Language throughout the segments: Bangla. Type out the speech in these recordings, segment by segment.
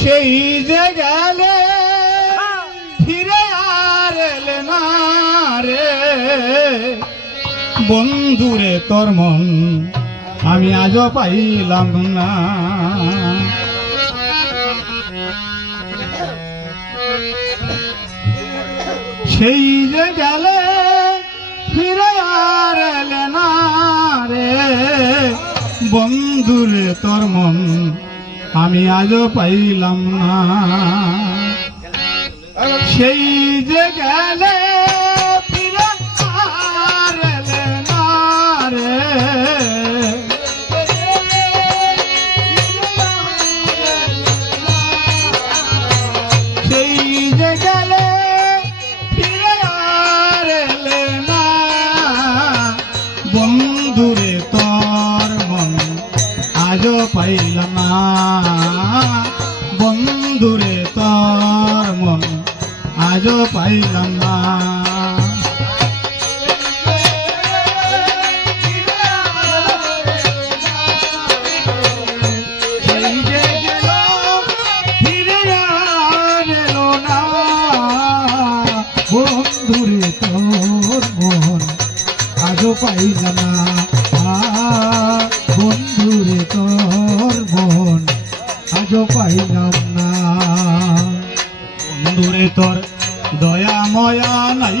সেই যে গেলে ফিরে আর এলে না রে বন্ধুরে তোর মন আমি আজও পাইলাম না। সেই যে গেলে ফিরে আর এলে না রে বন্ধুরে তোর মন আমি আজও পাইলাম না। সেই যে গেলে ফিরে আর এলে না রে সেই যে গেলে ফিরে আর এলে না বন্ধুরে তোর মন আজও পাইলাম না। বন্ধুরে তোর মন আজও পাইলাম না। সেই যে গেল ফিরে আর এলো না বন্ধুরে তোর মন আজও পাইলাম না। বন্ধুরে তোর মন আজও পাইলাম না। বন্ধুরে তোর দয়া ময়া নাই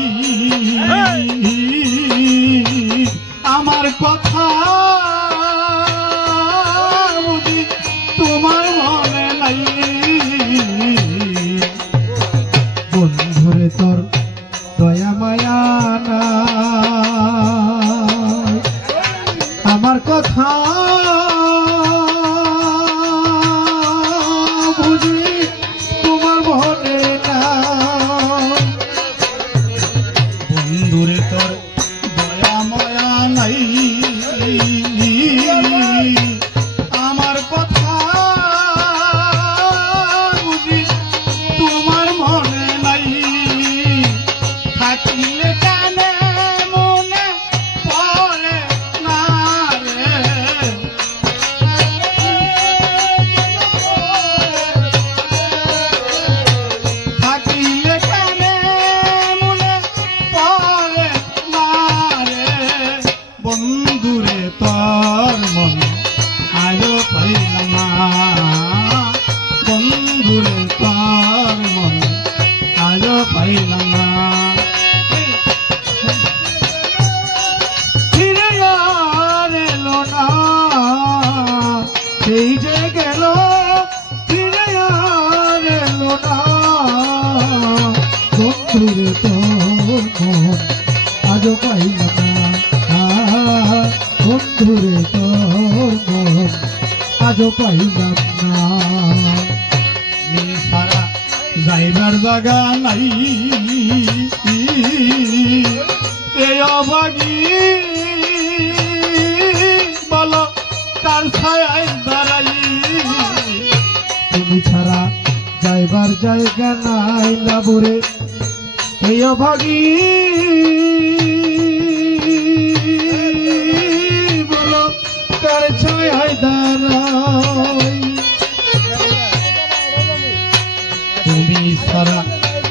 আমার কথা বুঝি তোমার মনে নাই। বন্ধুরে তোর দয়া মায়া নাই আমার কথা বুঝি তোমার মনে নাই। বন্ধুরে তোর দয়া ময়া নাই আমার কথা বুঝি তোমার মনে নাই। থাকিলে কানে মনে পড়ে না রে থাকিলে কানে মনে পড়ে না রে বন্ধুরে তোর মন আজও পাইলাম না। বন্ধুরে তোর মন আজও পাইলাম না। ফিরে আর এলো না সেই যে গেল ফিরে আর এলো না বন্ধুরে তোর মন আজও পাইলাম না। বন্ধুরে তোর মন আজও পাইলাম না। সারা যাইবার জায়গা নাই এই অভাগী বলো তার ছায় দাঁড়াই। তুমি ছাড়া যাইবার জায়গা নাই লাবরে এই অভাগী বলো তার ছায় দাঁড়াই। তুমি ছাড়া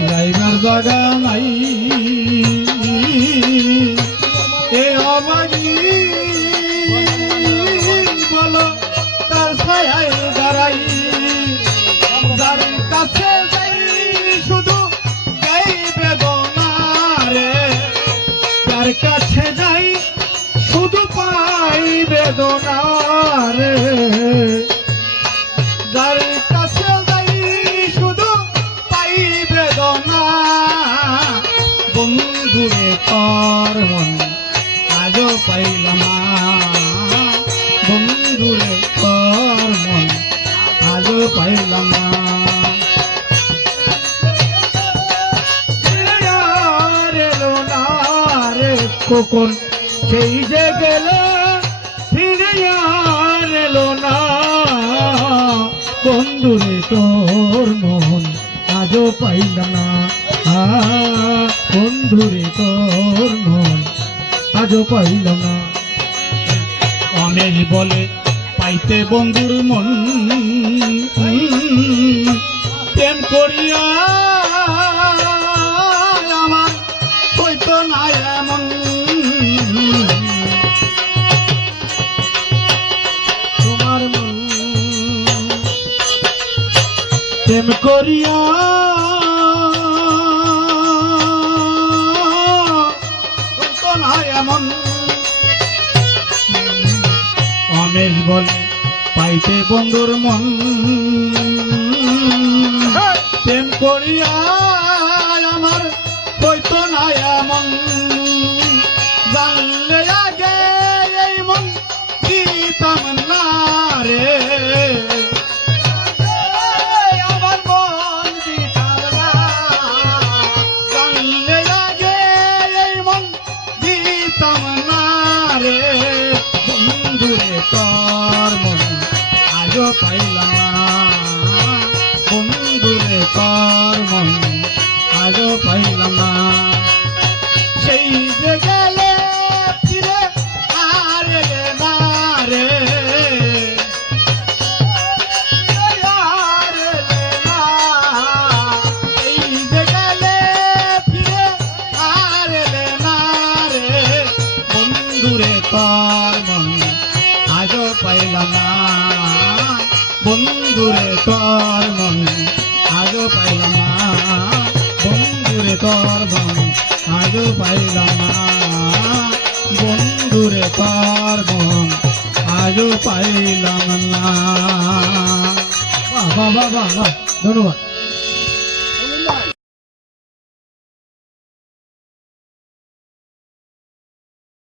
যাইবার জায়গা নাই এ অভাগী বলো তার ছায় দাঁড়াই। যার কাছে যাই শুধু গাই বেদনা রে যার কাছে যাই শুধু পাই বেদনা রে যার কাছে যাই শুধু পাই বেদনা। বন্ধুরে তোর মন আজও পাইলাম না। বন্ধুরে তোর মন আজও পাইলাম না। কখন সেই যে গেল ফিরে আর এলো না বন্ধুরে তোর মন আজও পাইলাম না। বন্ধুরে তোর মন আজও পাইলাম না। অনেক বলে পাইতে বন্ধুর মন করিয়া আমার হইতো না এমন তোমার মন প্রেম করিয়া হইতো না এমন অমেশ বলে পাইতে বন্ধুর মন প্রেম করিয়া আমার হইতো না এমন জানলে আগে এই মন দিতাম না রে আমার মন দিতাম না জানলে আগে এই মন দিতাম না রে বন্ধুরে তোর মন আজও পাইলাম না বন্ধুরে তোর মন আজও পাইলাম না সেই যে গেলে ফিরে আর এলে না রে আর এলে না এই যে গেলে ফিরে আর এলে না রে বন্ধুরে তোর মন আজও পাইলাম না বন্ধুরে তোর মন আজও পাইলাম না বন্ধুরে তোর মন আজও পাইলাম না বন্ধুরে তোর মন আজও পাইলাম না বাহ বাহ বাহ বাহ বাহ ধন্যবাদ।